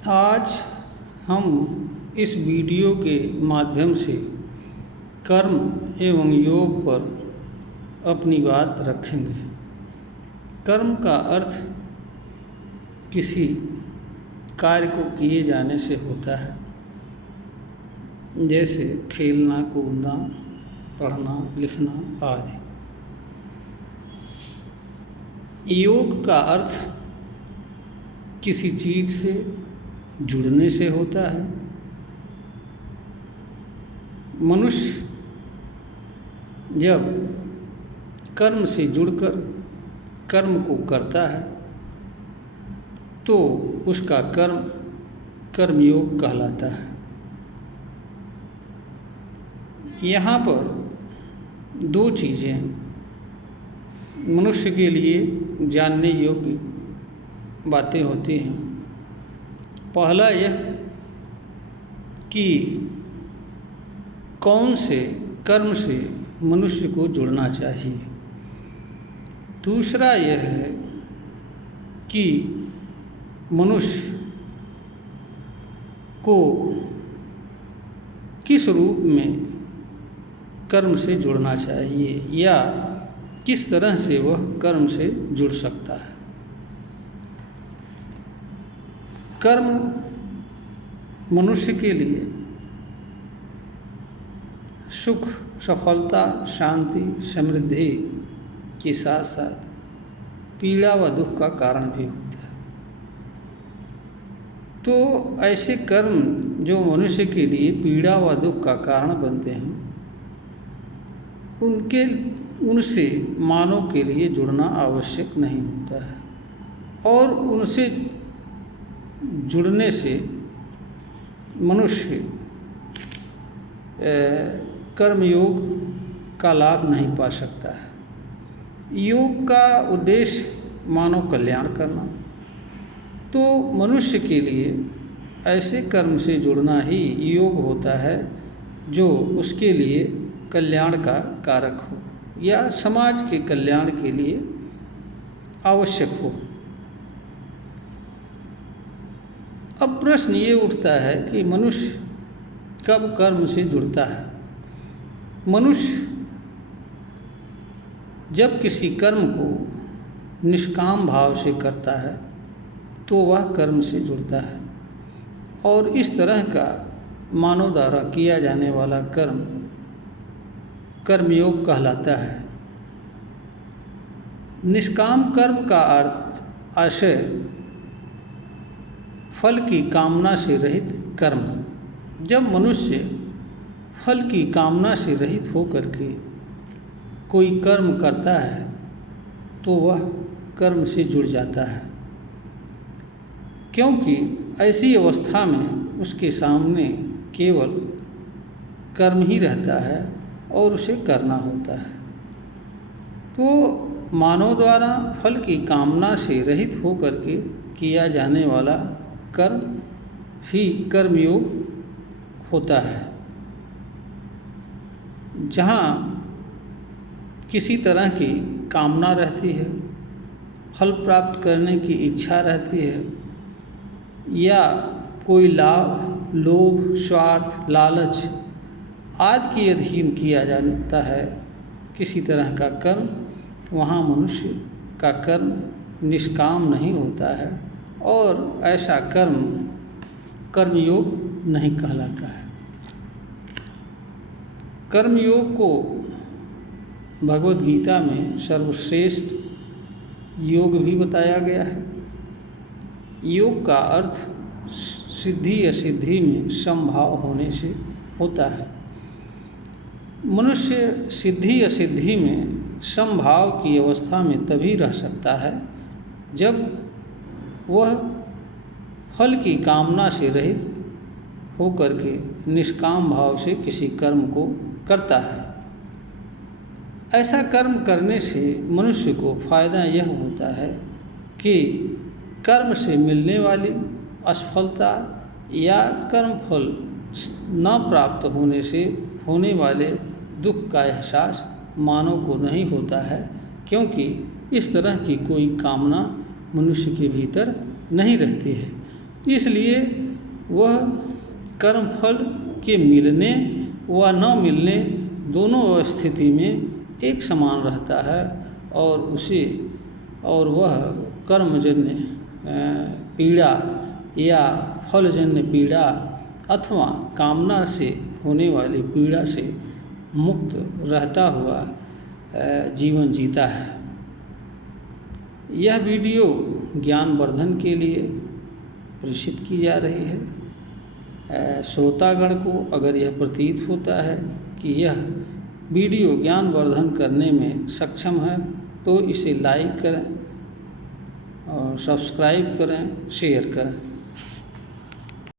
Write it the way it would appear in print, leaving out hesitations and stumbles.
आज हम इस वीडियो के माध्यम से कर्म एवं योग पर अपनी बात रखेंगे। कर्म का अर्थ किसी कार्य को किए जाने से होता है, जैसे खेलना, कूदना, पढ़ना, लिखना आदि। योग का अर्थ किसी चीज़ से जुड़ने से होता है। मनुष्य जब कर्म से जुड़कर कर्म को करता है तो उसका कर्म कर्मयोग कहलाता है। यहाँ पर दो चीज़ें मनुष्य के लिए जानने योग्य बातें होती हैं। पहला यह कि कौन से कर्म से मनुष्य को जुड़ना चाहिए। दूसरा यह है कि मनुष्य को किस रूप में कर्म से जुड़ना चाहिए या किस तरह से वह कर्म से जुड़ सकता है। कर्म मनुष्य के लिए सुख, सफलता, शांति, समृद्धि के साथ साथ पीड़ा व दुख का कारण भी होता है। तो ऐसे कर्म जो मनुष्य के लिए पीड़ा व दुख का कारण बनते हैं, उनसे मानव के लिए जुड़ना आवश्यक नहीं होता है और उनसे जुड़ने से मनुष्य कर्मयोग का लाभ नहीं पा सकता है। योग का उद्देश्य मानव कल्याण करना, तो मनुष्य के लिए ऐसे कर्म से जुड़ना ही योग होता है जो उसके लिए कल्याण का कारक हो या समाज के कल्याण के लिए आवश्यक हो। अब प्रश्न ये उठता है कि मनुष्य कब कर्म से जुड़ता है। मनुष्य जब किसी कर्म को निष्काम भाव से करता है तो वह कर्म से जुड़ता है और इस तरह का मानव द्वारा किया जाने वाला कर्म कर्मयोग कहलाता है। निष्काम कर्म का अर्थ आशय फल की कामना से रहित कर्म। जब मनुष्य फल की कामना से रहित होकर के कोई कर्म करता है तो वह कर्म से जुड़ जाता है, क्योंकि ऐसी अवस्था में उसके सामने केवल कर्म ही रहता है और उसे करना होता है। तो मानव द्वारा फल की कामना से रहित होकर के किया जाने वाला कर्म ही कर्मयोग होता है। जहाँ किसी तरह की कामना रहती है, फल प्राप्त करने की इच्छा रहती है या कोई लाभ, लोभ, स्वार्थ, लालच आदि के अधीन किया जाता है किसी तरह का कर्म, वहाँ मनुष्य का कर्म निष्काम नहीं होता है और ऐसा कर्म कर्मयोग नहीं कहलाता है। कर्मयोग को भगवद गीता में सर्वश्रेष्ठ योग भी बताया गया है। योग का अर्थ सिद्धि असिद्धि में समभाव होने से होता है। मनुष्य सिद्धि असिद्धि में समभाव की अवस्था में तभी रह सकता है जब वह फल की कामना से रहित होकर के निष्काम भाव से किसी कर्म को करता है। ऐसा कर्म करने से मनुष्य को फायदा यह होता है कि कर्म से मिलने वाली असफलता या कर्म फल न प्राप्त होने से होने वाले दुख का एहसास मानव को नहीं होता है, क्योंकि इस तरह की कोई कामना मनुष्य के भीतर नहीं रहती है। इसलिए वह कर्मफल के मिलने व न मिलने दोनों स्थिति में एक समान रहता है और वह कर्मजन्य पीड़ा या फलजन्य पीड़ा अथवा कामना से होने वाली पीड़ा से मुक्त रहता हुआ जीवन जीता है। यह वीडियो ज्ञानवर्धन के लिए प्रेषित की जा रही है। श्रोतागण को अगर यह प्रतीत होता है कि यह वीडियो ज्ञानवर्धन करने में सक्षम है तो इसे लाइक करें और सब्सक्राइब करें, शेयर करें।